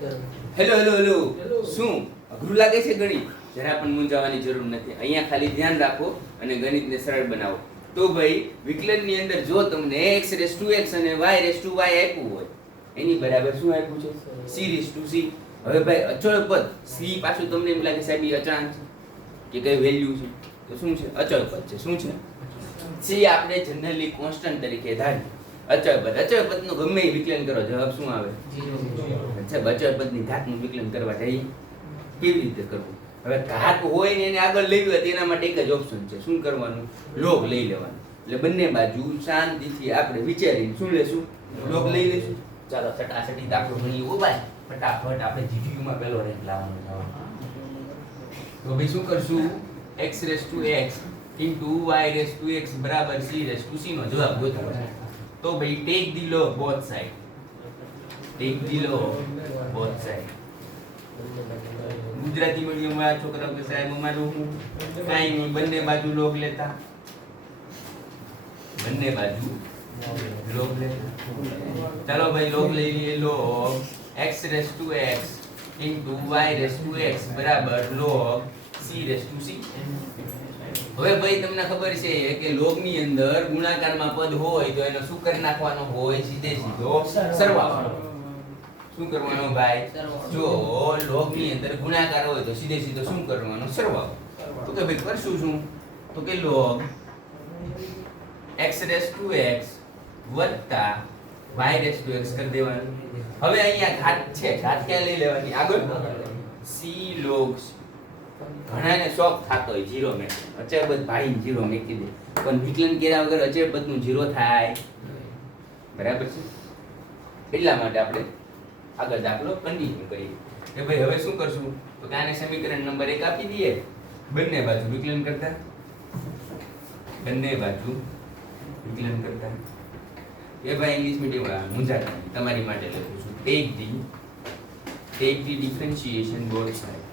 Hello hello hello શું અઘરું લાગે છે ગણિત? જરા પણ મૂંઝાવાની જરૂર નથી. અહીંયા ખાલી ધ્યાન રાખો અને ગણિતને સરળ બનાવો. તો ભાઈ વિકલનની અંદર જો તમને x⁴x અને y⁴y આપ્યું હોય એની બરાબર શું આપ્યું છે? c⁴c. હવે ભાઈ અચળ પદ c પાછું તમને એમ લાગે સાહેબ એ અચળાંક છે કે કઈ વેલ્યુ છે? તો શું છે? અચળ પદ છે. શું છે? c આપણે જનરલી કોન્સ્ટન્ટ તરીકે ધારીએ. અચળ પદનું ગમે એ વિકલન કરો જવાબ શું આવે? 0. અચળ પદની ઘાતનું વિકલન કરવા જઈએ કેવી રીતે કરવું? હવે ઘાત હોય ને એને આગળ લઈ હોય તેના માટે એક જ ઓપ્શન છે. શું કરવાનું? લોગ લઈ લેવાનું. એટલે બંને બાજુ શાંતિથી આપણે વિચારીને શું લેશું? લોગ લઈ લેશું. ચાલો સટાસટી દાખલો ગણીએ. ઓ ભાઈ ફટાફટ આપણે GTU માં પેલો રેન્ક લાવવાનો છે. તો ભાઈ શું કરશું? x⁴x y⁴x બરાબર c⁴c નો જવાબ ગોતવો છે. તો ભાઈ take the log both side. Take the log both side. Gujarati medium વાળા છોકરાઓ કે સાહેબ અમારું હું કાંઈ નહીં, બંને બાજુ લોગ લેતા. બંને બાજુ લોગ લેતા. ચાલો ભાઈ લોગ લઈ લઈએ. લોગ x⁴x y⁴x બરાબર લોગ c⁴c. હવે ભાઈ તમને ખબર છે કે લોગ ની અંદર ગુણાકારમાં પદ હોય તો એનો શું કરી નાખવાનો હોય? સીધે સીધો સરવાળો. શું કરવાનો ભાઈ? જો લોગ ની અંદર ગુણાકાર હોય તો સીધે સીધો શું કરવાનો? સરવાળો. તો કે ભાઈ કરશું શું? તો કે લોગ x⁴x વત્તા y⁴x કરી દેવાનું. હવે અહીંયા ઘાત છે, ઘાત ક્યાં લઈ લેવાની? આગળ c log. ઘણાને શોખ થતો હોય 0 મેકી અચળ પદ ભાઈ 0 મેકી દે, પણ વિકલન કર્યા વગર અચળ પદનું 0 થાય? બરાબર છે. એટલા માટે આપણે આગળ દાખલો કન્ટિન્યુ કરીએ કે ભાઈ હવે શું કરશું? તો કે આને સમીકરણ નંબર 1 આપી દઈએ. બંને બાજુ વિકલન કરતા. બંને બાજુ વિકલન કરતા. એ ભાઈ ઇંગ્લિશ મીડિયમ વાળા મૂંઝાતા નહીં, તમારી માટે લખું છું. Take the differentiation both side.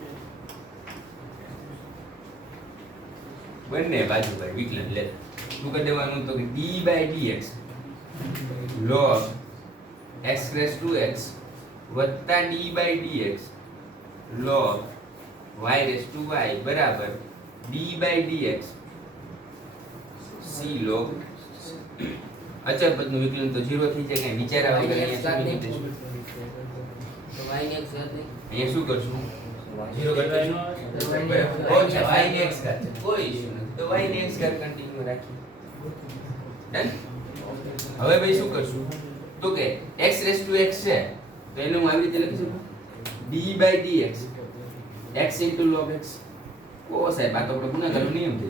બંને બાજુ ભાઈ વિકલન લેતા. શું કરી દેવાનું? તો કે d/dx log x⁴x વત્તા d/dx log y⁴y બરાબર d/dx c log. અચળ પદનું વિકલન તો 0 થઈ જાય. કઈ વિચારા વગર અહીંયા શું કરશું? 0 કરશું. ઓછા y ને x ઘાત છે, કોઈ ઇશ્યુ નથી. તો y ને x ઘાત કન્ટિન્યુ રાખીએ. ડન. હવે ભાઈ શું કરશું? તો કે x⁴x છે તો એનું હું આવી રીતે લખી શકું d/dx x log x. ઓ સાહેબ આ તો આપણે ગુણાકારનો નિયમ છે.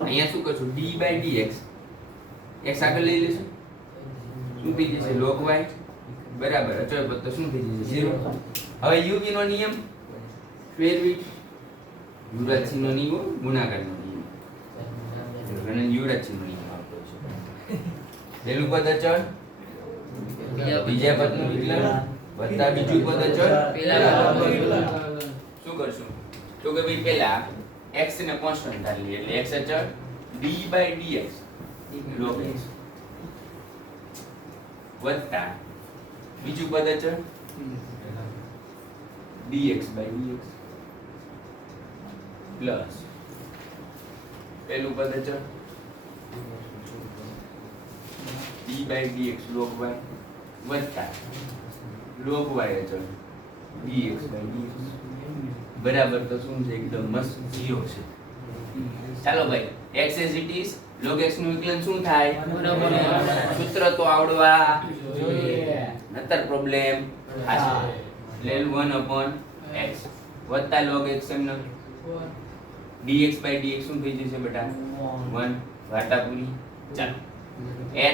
અહીંયા શું કરશું? d/dx x આગળ લઈ લેશું. શું થઈ જશે? log y બરાબર અચળ પદ તો શું થઈ જશે? 0. હવે uv નો નિયમ ફેરવી. યુરાચી નો નિયમ, ગુણાકારનો નિયમ. અને યુરાચી નો નિયમ આવતો છે. પહેલું પદ અચળ, બીજા પદનું વિકલન વત્તા બીજું પદ અચળ, પહેલા પદનું વિકલન. શું કરશું? તો કે ભાઈ પહેલા x ને કોન્સ્ટન્ટ ધારી લઈએ. એટલે x અચળ d/dx log x વત્તા બીજું પદ અચળ dx/dx પ્લસ પહેલું પદ અચળ d/dx log y વત્તા log y અચળ dx/dx બરાબર તો શું છે? એકદમ મસ્ત 0 છે. ચાલો ભાઈ x as it is log x નું વિકલન શું થાય? સૂત્ર તો આવડવા જોઈએ, નતર પ્રોબ્લેમ થશે. એટલે 1/x વત્તા log x એમનો dx/dx શું થઈ જશે બેટા? 1 વાટા પૂરી. ચાલો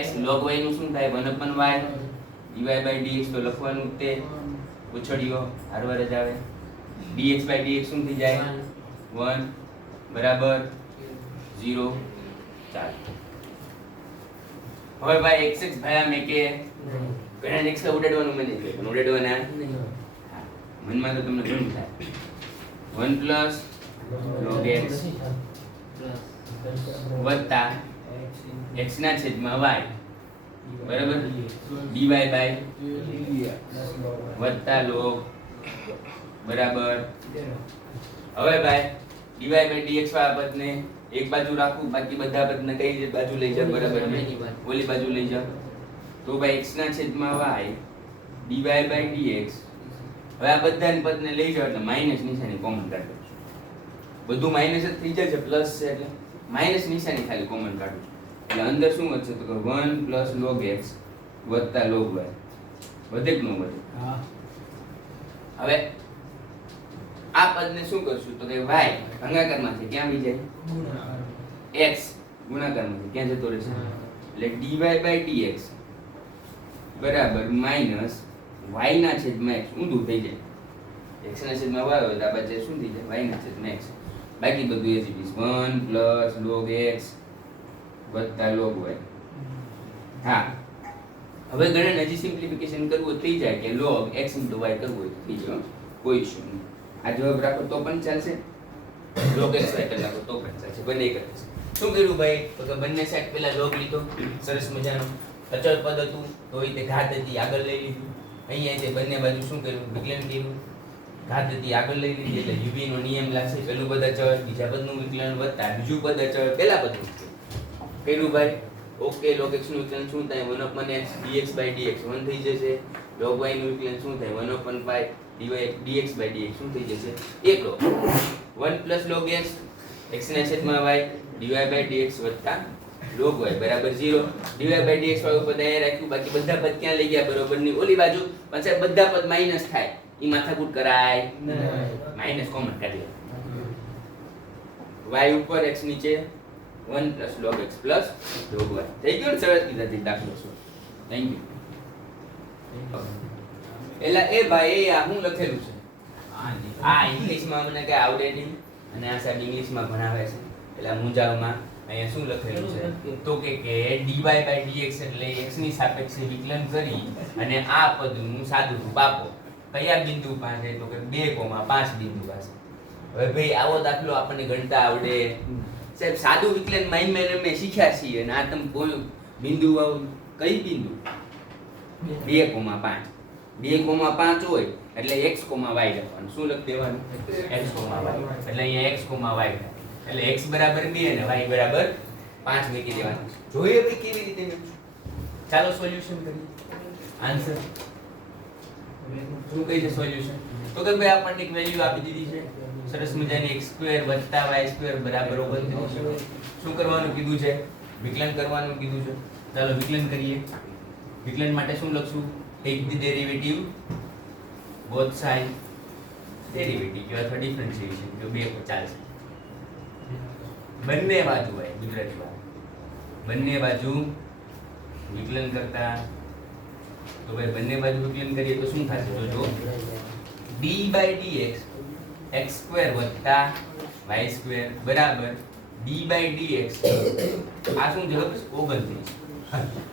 x log y નું શું થાય? 1/y dy/dx તો લખવાનું તે ઉછળ્યો હારવાર જ આવે. dx/dx શું થઈ જાય? 1 બરાબર 0. ચાલો હવે ભાઈ x ભાયા મેં કે ઘણા x ઉડાડવાનું મને છે પણ ઉડાડવાના હા મનમાં તો તમને ઘણું થાય. 1 plus log x વત્તા x ના છેદમાં y બરાબર dy બાય વત્તા log બરાબર હવે ભાઈ dy બાય dx વાળા પદને એક બાજુ રાખું બાકી બધા પદને કઈ બાજુ લઈ જાવ બરાબર ઓલી બાજુ લઈ જાવ તો ભાઈ x ના છેદમાં y dy બાય dx હવે આ બધા પદને લઈ જાવ એટલે માઈનસ નિશાની કોમન કાઢો બધું માઈનસ જ થઈ જાય છે પ્લસ છે એટલે માઈનસ નિશાની ખાલી કોમન કાઢો એટલે અંદર શું વધશે તો કે 1 log x વત્તા log y વધે કે ન વધે હા હવે આ પદને શું કરશું તો કે y ભાગાકારમાંથી ક્યાં આવી જાય x ગુણાકારમાંથી ક્યાં જતો રહેશે એટલે dy by dx બરાબર માઈનસ y ના છેદમાં x ઊંધું થઈ જાય x ના છેદમાં y હોય તો આ બાજુ શું થઈ જાય y ના છેદમાં x બાકી બધું એ જ છે 1 log x વત્તા log y હા હવે ગણન હજી સિમ્પ્લિફિકેશન કરવું હોય થઈ જાય કે log x y કરવું હોય તો થઈ જાય કોઈ ઇશ્યુ નહીં આ જવાબ રાખો તો પણ ચાલશે log x y કરી નાખો તો પણ ચાલશે બંને કરે છે શું કર્યું ભાઈ તો કે બંને સાઈડ પહેલા log લીધો સરસ મજાનો અચળ પદ હતું તો એ તે ઘાત હતી આગળ લઈ લીધું અહીંયા તે બંને બાજુ શું કર્યું વિકલન કર્યું ઘાત હતી આગળ લઈ લીધી એટલે uv નો નિયમ લાગશે પહેલું પદ અચળ બીજા પદનું વિકલન વત્તા બીજું પદ અચળ પહેલા પદનું કર્યું ભાઈ ઓકે log x નું વિકલન શું થાય 1/x dx by dx 1 થઈ જશે log y નું વિકલન શું થાય 1/pi dx by dx શું થઈ જશે 1 log 1 log x x ના છેદમાં y dy by dx વત્તા log y બરાબર 0 dy by dx વાળું પદ અહીંયા રાખ્યું બાકી બધા પદ ક્યાં લઈ ગયા બરોબરની ઓલી બાજુ પણ સાહેબ બધા પદ માઈનસ થાય ઈ માથાકૂટ કરાય નહીં માઈનસ કોમન કાઢી y ઉપર x નીચે 1 log x log y થઈ ગયું ને સરસ કીધા દાખલો છો થેન્ક યુ એલા એ ભાઈ આ હું લખેલું છે આ ઇંગ્લિશમાં મને કઈ આવડે નહીં અને આ સાહેબ ઇંગ્લિશમાં ભણાવે છે એટલે મૂંઝાવમાં અહીંયા શું લખેલું છે તો કે dy by dx એટલે x ની સાપેક્ષે વિકલન કરી અને આ પદનું સાદું રૂપ આપો કયા બિંદુ પાસે તો કે 2,5 બિંદુ પાસે હવે ભાઈ આવો દાખલો આપણને ગણતા આવડે સાહેબ સાદું વિકલન માઈન અમે શીખ્યા છીએ અને આ તમે કોઈ બિંદુ કઈ બિંદુ 2,5 2,5 હોય એટલે x, y લખવાનું શું લખી દેવાનું x, y એટલે અહીંયા x, y એટલે x બરાબર 2 અને y બરાબર 5 મૂકી દેવાનું જોઈએ ભાઈ કેવી રીતે ચાલો સોલ્યુશન કરીએ આન્સર શું કહે છે સોલ્યુશન તો કે ભાઈ આપણને એક વેલ્યુ આપી દીધી છે સરસ મજાની x² + y² બરાબર 29 શું કરવાનું કીધું છે વિકલન કરવાનું કીધું છે ચાલો વિકલન કરીએ વિકલન માટે શું લખશું take the derivative both side derivative અથવા ડિફરન્શિએશન જો બે ચાલશે બંને બાજુ હોય ગુજરાતીમાં બંને બાજુ વિકલન કરતા તો ભાઈ બંને બાજુ વિકલન કરીએ તો શું થશે જો d by dx x² + y² બરાબર d by dx આ શું જવાબ 29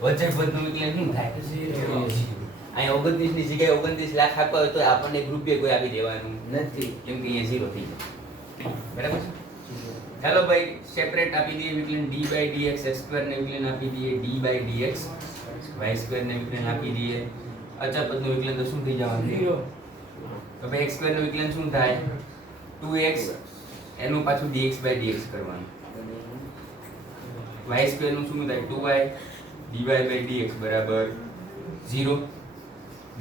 વચ્ચે પદનું વિકલન શું થાય 0 અહીંયા 29 ની જગ્યાએ 29 લાખ આપવા હોય તો આપણને એક રૂપિયા કોઈ આપી દેવાનું નથી કેમ કે અહીંયા 0 થઈ જાય બરાબર છે ચાલો ભાઈ સેપરેટ આપી દઈએ વિકલન d by dx x² ને વિકલન આપી દઈએ d by dx y² ને વિકલન આપી દઈએ અચળ પદનું વિકલન તો શું થઈ જવાનું 0 તો ભાઈ x² નું વિકલન શું થાય 2x એનું પાછું dx by dx કરવાનું y² નું શું થાય 2y dy by dx બરાબર 0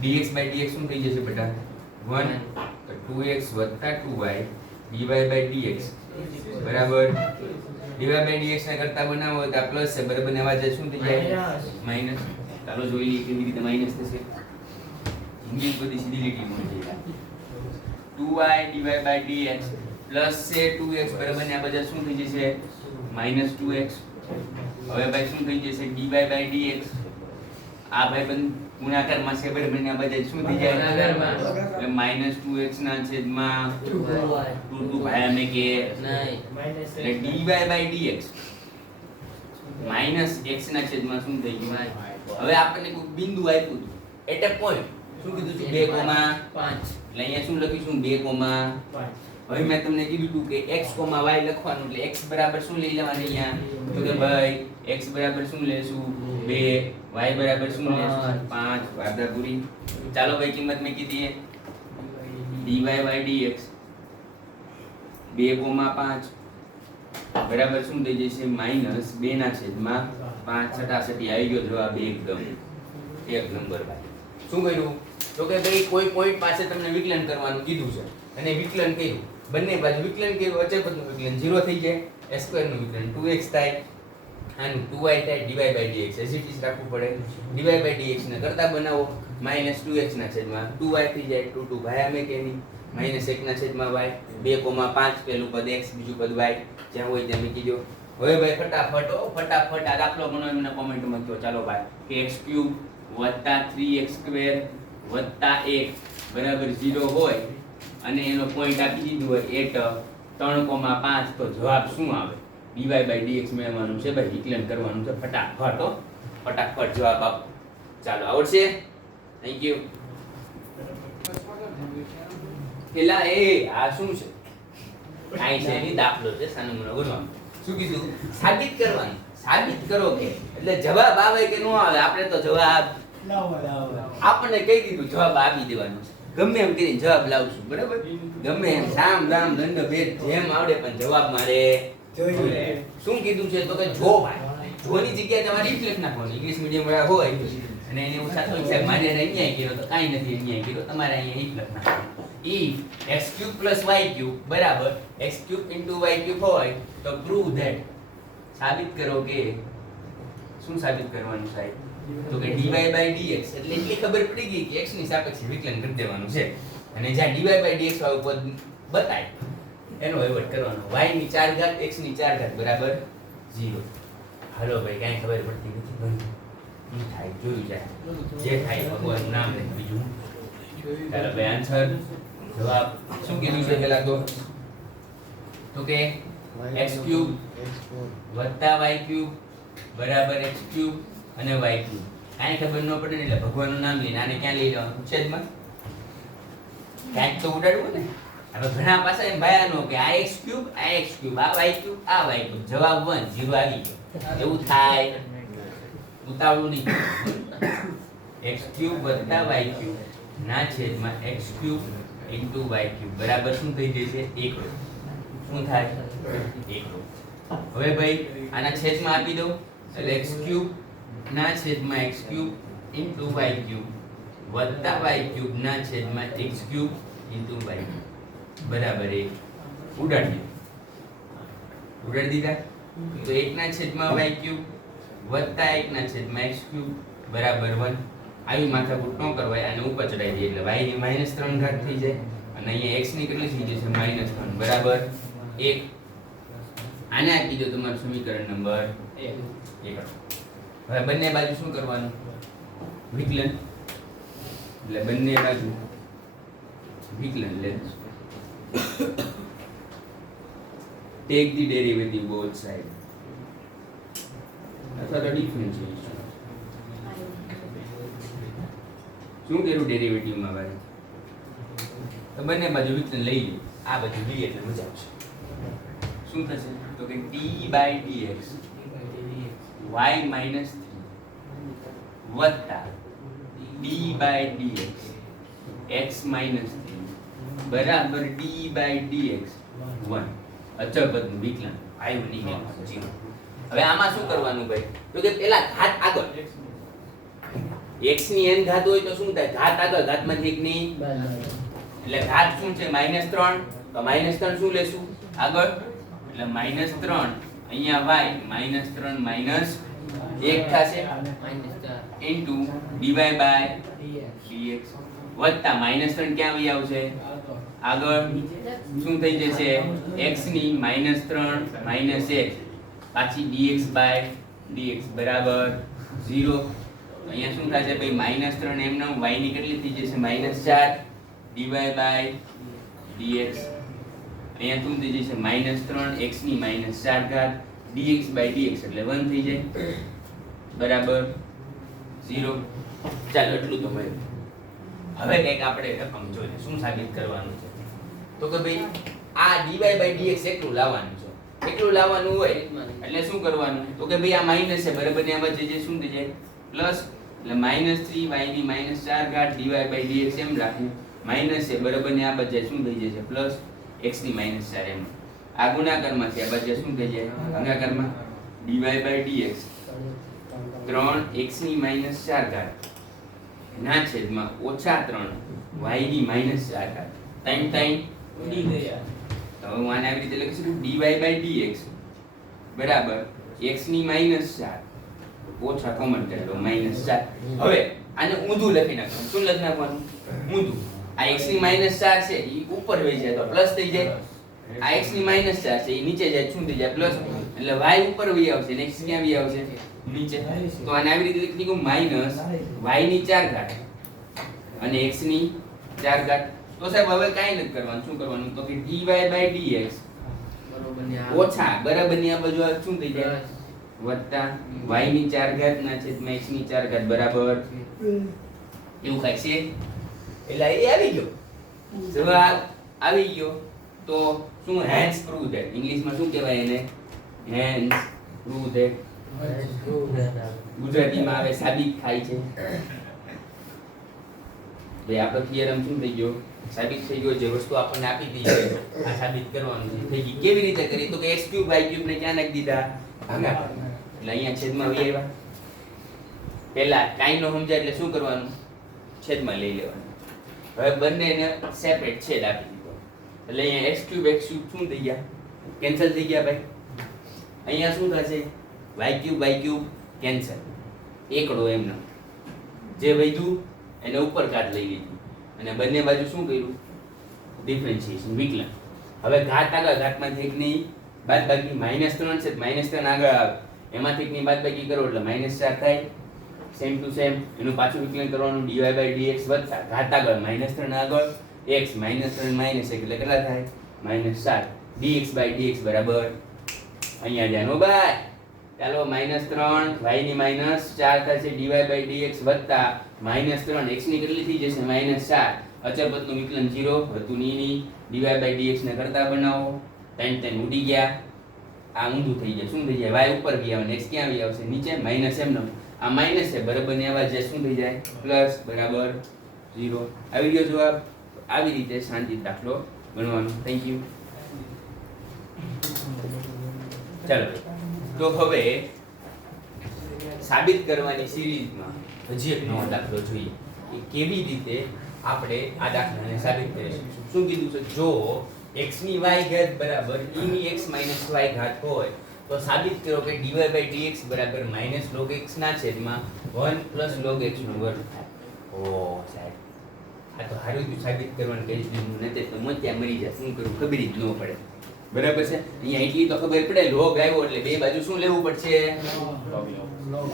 dx by dx શું થઈ જશે બેટા 1 તો 2x + 2y dy by dx બરાબર dy by dx ના કરતા બનાવો તો આ પ્લસ છે બરાબર ને આવા શું થઈ જાય માઈનસ ચાલો જોઈ લઈએ કેવી રીતે માઈનસ થશે ઇંગ્લિશ બધી સીધી લીટીમાં છે 2y dy by dx plus છે 2x બરાબર ને આ બધા શું થઈ જશે -2x હવે ભાઈ શું થઈ જશે dy by dx આ ભાઈ બંધ ગુણાકારમાં છે બરાબર ને આ બધા શું થઈ જાય ગુણાકારમાં એટલે -2x ના છેદમાં 2 ભાઈ અમે કે નહીં એટલે dy by dx -x ના છેદમાં શું થઈ ગયું હવે આપણને કોઈ બિંદુ આપ્યું હતું એટ અ પોઈન્ટ શું કીધું છે 2,5 એટલે અહીંયા શું લખીશું 2,5 હવે મેં તમને કીધું હતું કે x, y લખવાનું એટલે x બરાબર શું લઈ લેવાનું અહીંયા તો કે ભાઈ x બરાબર શું લેશું 2 y બરાબર શું લેશું 5 ભાગાપુરી ચાલો ભાઈ કિંમત મૂકી દઈએ dy by dx 2,5 બરાબર શું થઈ જશે -2 ના છેદમાં 5 છટાછટી આવી ગયો જવાબ એકદમ એક નંબર ભાઈ શું કર્યું તો કે ભાઈ કોઈ પોઈન્ટ પાસે તમને વિકલન કરવાનું કીધું છે અને વિકલન કર્યું બંને બાજુ વિકલન કર્યું અચળપદનું વિકલન 0 થઈ જાય s² નું વિકલન 2x થાય આનું 2y થાય dy by dx as it is રાખવું પડે dy by dx ને કરતા બનાવો -2x ના છેદમાં 2y થઈ જાય 2 ભાયા મેં કે નહીં -1 ના છેદમાં y 2,5 પેલું પદ x બીજું પદ y જ્યાં હોય ત્યાં મૂકી દો હવે ભાઈ ફટાફટ આ દાખલો બનાવો એમને કોમેન્ટમાં કહો ચાલો ભાઈ કે x³ + 3x² + 1 બરાબર 0 હોય અને એનો પોઈન્ટ આપી દીધું હોય 3,5 તો જવાબ શું આવે dy by dx મેળવવાનું છે ભાઈ વિકલન કરવાનું છે ફટાફટ જવાબ આપો ચાલો આવડશે થેન્ક યુ પેલા આ શું છે કાઈ છે નહીં દાખલો છે સાનમુનો ગણવાનું શું કીધું સાબિત કરવાનું સાબિત કરો કે એટલે જવાબ આવે કે ન આવે આપણે તો જવાબ આપણને કહી દીધું જવાબ આપી દેવાનો છે ગમે એમ કરીને જવાબ લાવશું બરાબર ગમે એમ સામ દામ દંડ ભેદ જેમ આવડે પણ જવાબ મારે જોઈએ શું કીધું છે તો કે જો ભાઈ જોની જગ્યાએ તમારે ઇફ્લેક્ટ નાખવાનું ઇંગ્લિશ મીડિયમ વાળા હોય અને એને હું સાચો વિચાર મારે અહીંયા કર્યો તો કાઈ નથી અહીંયા કર્યો તમારે અહીંયા ઇફ્લેક્ટ નાખવાનું if x³ + y³ બરાબર x³ * y³ હોય તો પ્રૂવ ધેટ સાબિત કરો કે શું સાબિત કરવાનું સાહેબ તો કે dy by dx એટલે એટલી ખબર પડી ગઈ કે x ની સાપેક્ષે વિકલન કરી દેવાનું છે અને જ્યાં dy by dx વાળું પદ બતાય એનો વહીવટ કરવાનો y ની 4 ઘાત x ની 4 ઘાત બરાબર 0 હાલો ભાઈ કાઈ ખબર પડતી નથી બંધ ઈ થાય જોયું જાય જે થાય ભગવાનનું નામ લે બીજું ચાલો ભાઈ આન્સર જવાબ શું કીધું છે પેલા તો કે x³ + y³ બરાબર x³ અને y³ કાઈ ખબર ન પડે ને એટલે ભગવાનનું નામ લઈને આને ક્યાં લઈ જવાનું છેદમાં ક્યાંક તો ઉડાડવું ને હવે ઘણા પાછા એમ ભયાનો કે આ x³ આ x³ આ y³ આ y³ જવાબ 1 0 આવી ગયો એવું થાય ઉતાવળું નહીં x³ + y³ ના છેદમાં x³ * y³ બરાબર શું થઈ જશે 1 શું થાય 1 હવે ભાઈ આના છેદમાં આપી દઉં એટલે x³ ના છેદમાં x³ * y³ + y³ ના છેદમાં x³ * y³ બરાબર 1 ઉડાડી દીધા તો 1 ના છેદમાં y³ + 1 ના છેદમાં x³ બરાબર 1 આવી માથાકૂટ ન કરવાય અને ઉપર ચડાઈ દઈએ એટલે y ની -3 ઘાત થઈ જાય અને અહીંયા x ની કેટલી થઈ જશે -3 બરાબર 1 આને આપી દો તમારું સમીકરણ નંબર 1 હવે બંને બાજુ શું કરવાનું વિકલન એટલે બંને બાજુ વિકલન લે take the derivative both side અથવા તો ડિફરન્શિએશન શું કર્યું ડેરિવેટિવ માં ભાઈ તો બંને બાજુ વિકલન લઈ લો આ બાજુ લઈએ એટલે મજા આવશે શું થશે તો કે d by dx y - 3 વત્તા d by dx x - 3 બરાબર d by dx 1 અચળપદનું વિકલન આવ્યું નહીં મેં જીરો હવે આમાં શું કરવાનું ભાઈ તો કે પેલા ઘાત આગળ x ની n ઘાત હોય તો શું થાય ઘાત આગળ ઘાતમાંથી 1 ની એટલે ઘાત શું છે -3 તો -3 શું લેશું આગળ એટલે -3 અહીંયા y -3 -1 થશે ઇન્ટુ dy by dx વત્તા -3 ક્યાં આવી આવશે આગળ શું થઈ જશે x ની -3 -1 પાછી dx by dx બરાબર 0 અહીંયા શું થશે ભાઈ -3 એમ ના y ની કેટલી થઈ જશે -4 dy by dx અહીંયા શું થઈ જશે -3 x ની -4 ઘાત dx by dx એટલે 1 થઈ જાય બરાબર 0 ચાલો એટલું તો મળ્યું હવે કંઈક આપણે રકમ જોઈએ શું સાબિત કરવાનું છે તો કે ભાઈ આ dy by dx એકલું લાવવાનું છે એકલું લાવવાનું હોય એટલે શું કરવાનું તો કે ભાઈ આ માઈનસ છે બરાબર ને આ વચ્ચે જે શું થઈ જાય પ્લસ એટલે -3y ની -4 dy by dx એમ રાખવું, માઇનસ છે બરાબર ને આ બાજુ શું થઈ જશે પ્લસ x ની -4 એમ. આ ગુણાકારમાં છે, આ બાજુ શું થઈ જાય ગુણાકારમાં dy by dx 3x ની -4 ના છેદમાં -3 y ની -4 ટાઈમ ટાઈમ ઉડી ગયા. તો હું આને આવી રીતે લખી શકું dy by dx બરાબર x ની -4 ઓછા કોમન કરી લો -4. હવે આને ઊંધું લખી નાખવાનું. શું લખી નાખવાનું? ઊંધું. આ x ની -4 છે એ ઉપર વહી જાય તો પ્લસ થઈ જાય, આ x ની -4 છે એ નીચે જાય શું થઈ જાય પ્લસ, એટલે y ઉપર વહી આવશે ને x ક્યાં વહી આવશે નીચે. તો આને આવી રીતે લખી દઉં માઈનસ y ની 4 અને x ની 4. તો સાહેબ હવે કાંઈ નથી કરવાનું. શું કરવાનું? તો કે dy by dx ઓછા બરાબર ની આ બાજુ શું થઈ જાય વત્તા y ની 4 ના છેદમાં x ની 4 બરાબર એવું કાંઈ છે. એટલે એ આવી ગયો જવાબ આવી ગયો. તો શું હેન્સ પ્રૂવ ધેટ, ઇંગ્લિશમાં શું કહેવાય એને? Hence prove that. ગુજરાતીમાં આવે સાબિત થાય છે. ભાઈ આપણો થિયરમ શું થઈ ગયો? સાબિત થઈ ગયો. જે વસ્તુ આપણને આપી દીધી છે આ સાબિત કરવાનું છે થઈ ગઈ. કેવી રીતે કરી? તો કે x3 y3 ને ક્યાં નાખી દીધા? ભાગાકાર. એટલે અહીંયા છેદમાં વી આવ્યા. પહેલા કાઈ નો સમજાય એટલે શું કરવાનું? છેદમાં લઈ લેવાનું. હવે બંનેને સેપરેટ છેદ આપી દીધો એટલે અહીંયા x3 શું થઈ ગયા? કેન્સલ થઈ ગયા ભાઈ. અહીંયા શું થશે? y3 cancel. એકડો એમનો જે વધ્યું એને ઉપર કાઢ લઈ લીધું અને બંને બાજુ શું કર્યું? ડિફરન્શિએશન વિકલન. હવે ઘાત આગળ, ઘાતમાંથી એકની બાદબાકી -3 છે, -3 આગળ આવે એમાંથી એકની બાદબાકી કરો એટલે -4 થાય. સેમ ટુ સેમ એનું પાછું વિકલન કરવાનું dy by dx વત્તા ઘાત આગળ -3 આગળ x -3 -1 એટલે કેટલા થાય? -7 dx by dx બરાબર અહીંયા ધ્યાનો બાય. ચાલો -3 y ની -4 થશે dy by dx વત્તા -3 x ની કેટલી થઈ જશે? -4. અચળ પદનું વિકલન 0 હતું ની dy by dx ને કરતા બનાવો. tan ઉડી ગયા. આ ઊંધું થઈ જાય. શું થઈ જાય? y ઉપર ગયા અને x ક્યાં આવી આવશે? નીચે. માઈનસ એમનો આ માઈનસ છે બરાબર ને આવા જાય શું થઈ જાય? પ્લસ બરાબર 0. આવી ગયો જવાબ. આવી રીતે શાંતિ દાખલો ગણવાનો. Thank you. ચાલો તો હવે સાબિત કરવાની સિરીઝમાં હજી એક નવો દાખલો જોઈએ કે કેવી રીતે આપણે આ દાખલાને સાબિત કરી શકીશું. શું કીધું છે? જો x ની y ઘાત બરાબર e ની x - y ઘાત હોય તો સાબિત કરો કે dy by dx બરાબર -log x ના છેદમાં 1 log x નો વર્ગ થાય. ઓ સાહેબ આ તો હારું તું સાબિત કરવાનું કહી દીધું નથી તો મોત્યા મરી જાય. શું કરું ખબર જ ન પડે. બરાબર છે. અહીંયા એટલી તો ખબર પડે લોગ આવ્યો એટલે બે બાજુ શું લેવું પડશે?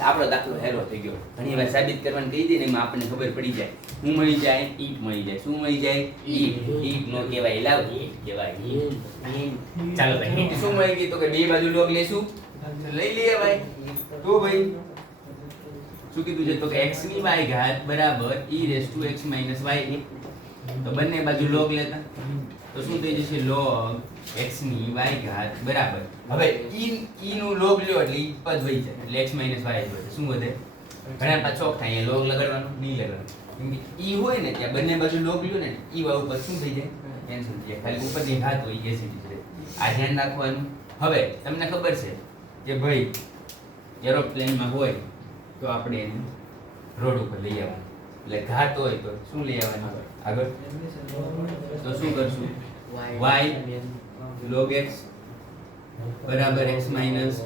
આપણો દાખલો હેરો થઈ ગયો. ઘણી વાર સાબિત કરવાનું કહી દે ને એમાં આપણને ખબર પડી જાય. શું મળી જાય? ઈટ મળી જાય. શું મળી જાય? ઈટ નો કહેવાય લાવ ઈટ કહેવાય. ચાલો ભાઈ ઈટ શું મળી ગઈ? તો કે બે બાજુ લોગ લેશું લઈ લઈએ ભાઈ. તો ભાઈ શું કીધું છે? તો કે x ની y ઘાત બરાબર e⁻x - y. તો બંને બાજુ લોગ લેતા તો શું થઈ જશે? log x ની y ઘાત બરાબર. હવે e નું લોગ લ્યો એટલે ઈ પદ વહી જાય એટલે x - y જ વધે. શું વધે? ઘણા પાછો થાય લોગ લગાડવાનું નહીં લગાડવાનું. કેમ કે e હોય ને ત્યાં બંને બાજુ લોગ લ્યો ને e વાળું પદ શું થઈ જાય? કેન્સલ થઈ જાય. ખાલી ઉપરની ઘાત હોય એ સીધી રહે. આ ધ્યાન રાખવાનું. હવે તમને ખબર છે કે ભાઈ એરોપ્લેનમાં હોય તો આપણે એને રોડ ઉપર લઈ આવવાનું. એટલે ઘાત હોય તો શું લઈ આવવાનું? આગળ તો શું કરશું? y log x બરાબર x minus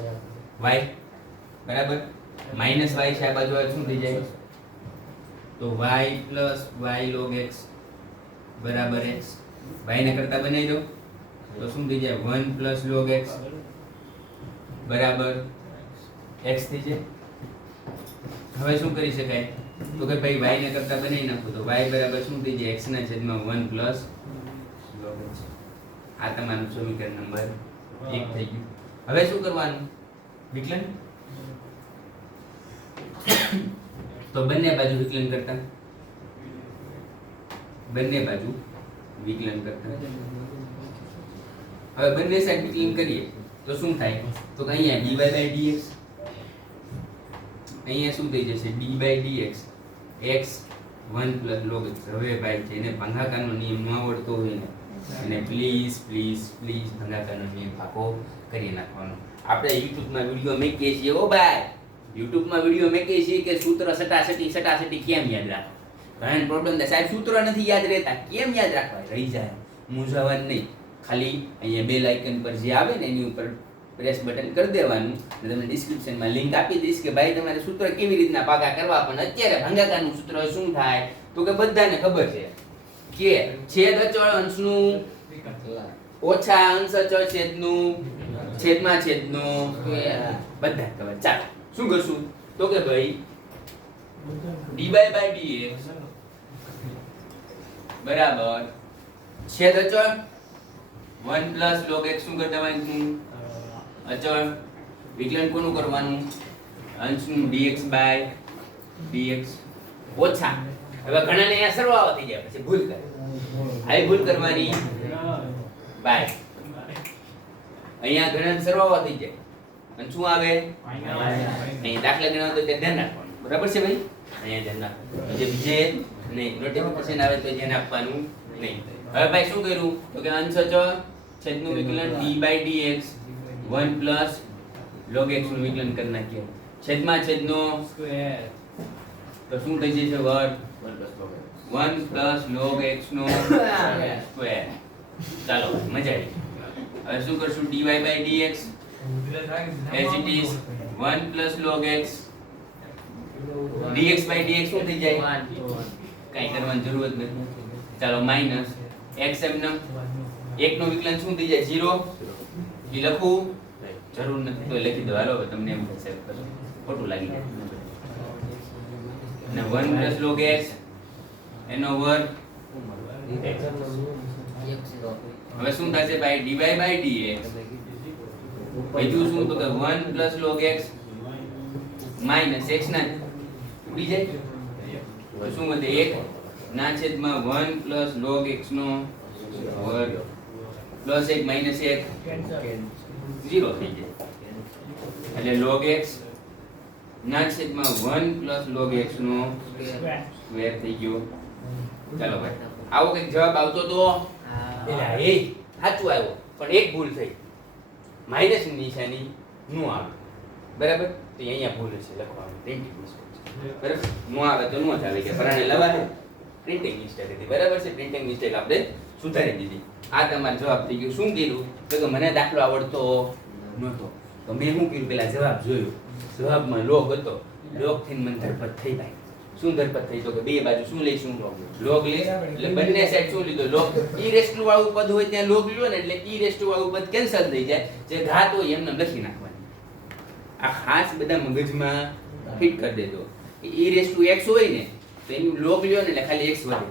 y બરાબર માઇનસ y છે આ બાજુ શું થઈ જાય? તો y plus y log x બરાબર x. y ને કરતા બનાવી દો તો શું થઈ જાય? 1 plus log x બરાબર x થઈ જાય. હવે શું કરી શકાય? તો કે ભાઈ y ને કરતા બનાવી નાખો તો y બરાબર શું થઈ જાય? x ના છેદમાં 1 plus log x. આ તમારું સમીકરણ નંબર 1 થઈ ગયું. હવે શું કરવાનું? વિકલન. તો બંને બાજુ વિકલન કરતા હવે બંને સાઈડ વિકલન કરીએ તો શું થાય? તો કે અહીંયા dy by dx અહીંયા શું થઈ જશે d/dx x 1 + log x. હવે ભાઈ જેને ભાગાકારનો નિયમ ન આવડતો હોય ને અને પ્લીઝ ભાગાકારનો નિયમ પાકો કરી નાખવાનો. આપણે યુટ્યુબમાં વિડીયો મેકીએ છીએ ઓ ભાઈ, યુટ્યુબમાં વિડીયો મેકીએ છીએ કે સૂત્ર સટાસટી કેમ યાદ રાખો. ઘણા પ્રોબ્લેમ થાય સાહેબ સૂત્ર નથી યાદ રહેતા, કેમ યાદ રાખવા? રહી જાય, મૂંઝાવાનું નહીં. ખાલી અહીંયા બેલ આઇકન પર જે આવે ને એની ઉપર પ્રેસ બટન કરી દેવાનું. અને તમને ડિસ્ક્રિપ્શનમાં લિંક આપી દઈશ કે ભાઈ તમારે સૂત્ર કેવી રીતના પાકા કરવા. પણ અત્યારે ભાગાકારનું સૂત્ર શું થાય તો કે બધાને ખબર છે કે છેદ અચળ અંશનું ઓછા અંશ અચળ છેદનું છેદમાં છેદનું બધા ખબર. ચાલો શું કરશું તો કે ભાઈ dy/dx બરાબર છેદ અચળ 1 + log x શું કરી દેવાનું અચળ વિકલન કોનું કરવાનું અંશનું dx/dx ઓછા. હવે ઘણાને અહીંયા સરવાળો થઈ જાય પછી ભૂલ કરે. આવી ભૂલ કરવાની બાય. અહીંયા ઘણા સરવાળો થઈ જાય અને શું આવે અહીં દાખલા ગણવા તો તે ધ્યાન રાખવાનું. બરાબર છે ભાઈ? અહીંયા ધ્યાન રાખવાનું. જે બીજે નહીં નોટિફિકેશન આવે તો ધ્યાન આપવાનું નહીં. હવે ભાઈ શું કર્યું તો કે અંશ અચળ છેદનું વિકલન d/dx 1 + log x નું વિકલન કરી નાખીએ. છેદમાં છેદનો સ્ક્વેર તો શું થઈ જશે વર્ગ 1 + log x નો સ્ક્વેર. ચાલો મજા આવી. હવે શું કરશું dy/dx as it is 1 + log x dx/dx શું થઈ જાય? કઈ કરવાની જરૂર જ નથી. ચાલો માઈનસ x એમનેમ 1 નું વિકલન શું થઈ જાય 0. એ લખું જરૂર નથી તો લખી દો. હાલો તમને એમ થશે ખોટું લાગી જાય. અને 1 + log x એનો વર્ગ x. હવે શું થશે ભાઈ dy/dx બીજું શું તો કે 1 + log x માઈનસ x ના ઉડી જાય તો શું વધે 1 ના છેદમાં 1 + log x નો વર્ગ પ્લસ 1 માઈનસ 1 0 થઈ જાય. એટલે log x ના છેદમાં 1 + log x નો સ્ક્વેર થઈ ગયો. ચાલો ભાઈ આવો કંઈક જવાબ આવતો તો એલા એ સાચું આવ્યો પણ એક ભૂલ થઈ, માઈનસ ની નિશાની નો આવે. બરાબર? તો અહીંયા ભૂલ છે લખવાનું, પ્રિન્ટિંગ મિસ્ટેક છે. બરાબર? નો આવે તો નો જ આવે કે પરાણે લવાય પ્રિન્ટિંગ મિસ્ટેક હતી. બરાબર છે? પ્રિન્ટિંગ મિસ્ટેક આપણે સુધારી દીધી. આ તમારો જવાબ થઈ ગયો. શું કીધું તો કે મને દાખલો આવડતો નહોતો તો મેં શું કર્યું પેલા જવાબ જોયો. જવાબમાં લોગ હતો, લોગ થઈને મને ધરપત થઈ ભાઈ. શું ધરપત થઈ તો કે બે બાજુ શું લઈશું લોગ લઈશ. એટલે બંને સાઈડ શું લીધો લોગ. e રેસ્ટ વાળું પદ હોય ત્યાં લોગ લ્યો ને એટલે e રેસ્ટ વાળું પદ કેન્સલ થઈ જાય. જે ઘાત હોય એમને લખી નાખવાની. આ ખાસ બધા મગજમાં ફિટ કરી દેજો. e રેસ્ટ x હોય ને તો એનું લોગ લ્યો ને એટલે ખાલી x વધે.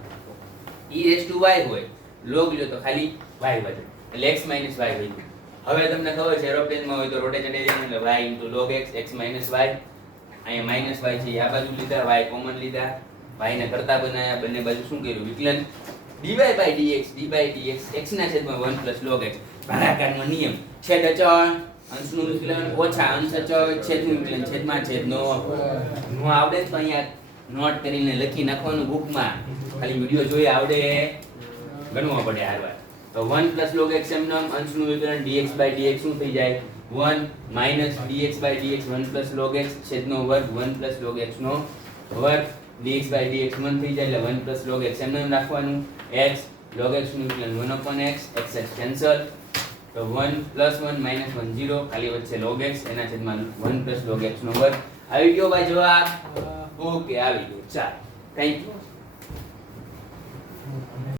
e રેસ્ટ y હોય લોગ લ્યો તો ખાલી y વધે. એટલે x - y હોય. હવે તમને ખબર છે એરોપ્લેનમાં હોય તો રોટેશન એરિયા એટલે y * log x x - y. અહીંયા માઈનસ y છે આ બાજુ લીધા, y કોમન લીધા, y ને કરતા બનાયા, બંને બાજુ શું કર્યું વિકલન dy/dx x ના છેદમાં 1 + log x. ભાગાકારનો નિયમ છેદ અચળ અંશનું વિકલન ઓછા અંશ અચળ છેદનું વિકલન છેદમાં છેદનો. નો આવડે તો અહીંયા નોટ કરીને લખી નાખવાનું બુકમાં. ખાલી વિડિયો જોઈ આવડે ગણવા પડે હારવાર. તો 1 + log x એમનેમ અંશનું વિકલન dx/dx શું થઈ જાય 1 - dx/dx 1 + log x છેદનો વર્ગ 1 + log x નો વર્ગ dx/dx 1 થઈ જાય એટલે 1 + log x એમનેમ રાખવાનું. x log x નું વિકલન 1/x x કેન્સલ તો 1 + 1 - 1 0 ખાલી વચ્ચે log x એના છેદમાં 1 + log x નો વર્ગ. આવી ગયો ભાઈ જવાબ? ઓકે આવી ગયો. ચાલ થેન્ક યુ.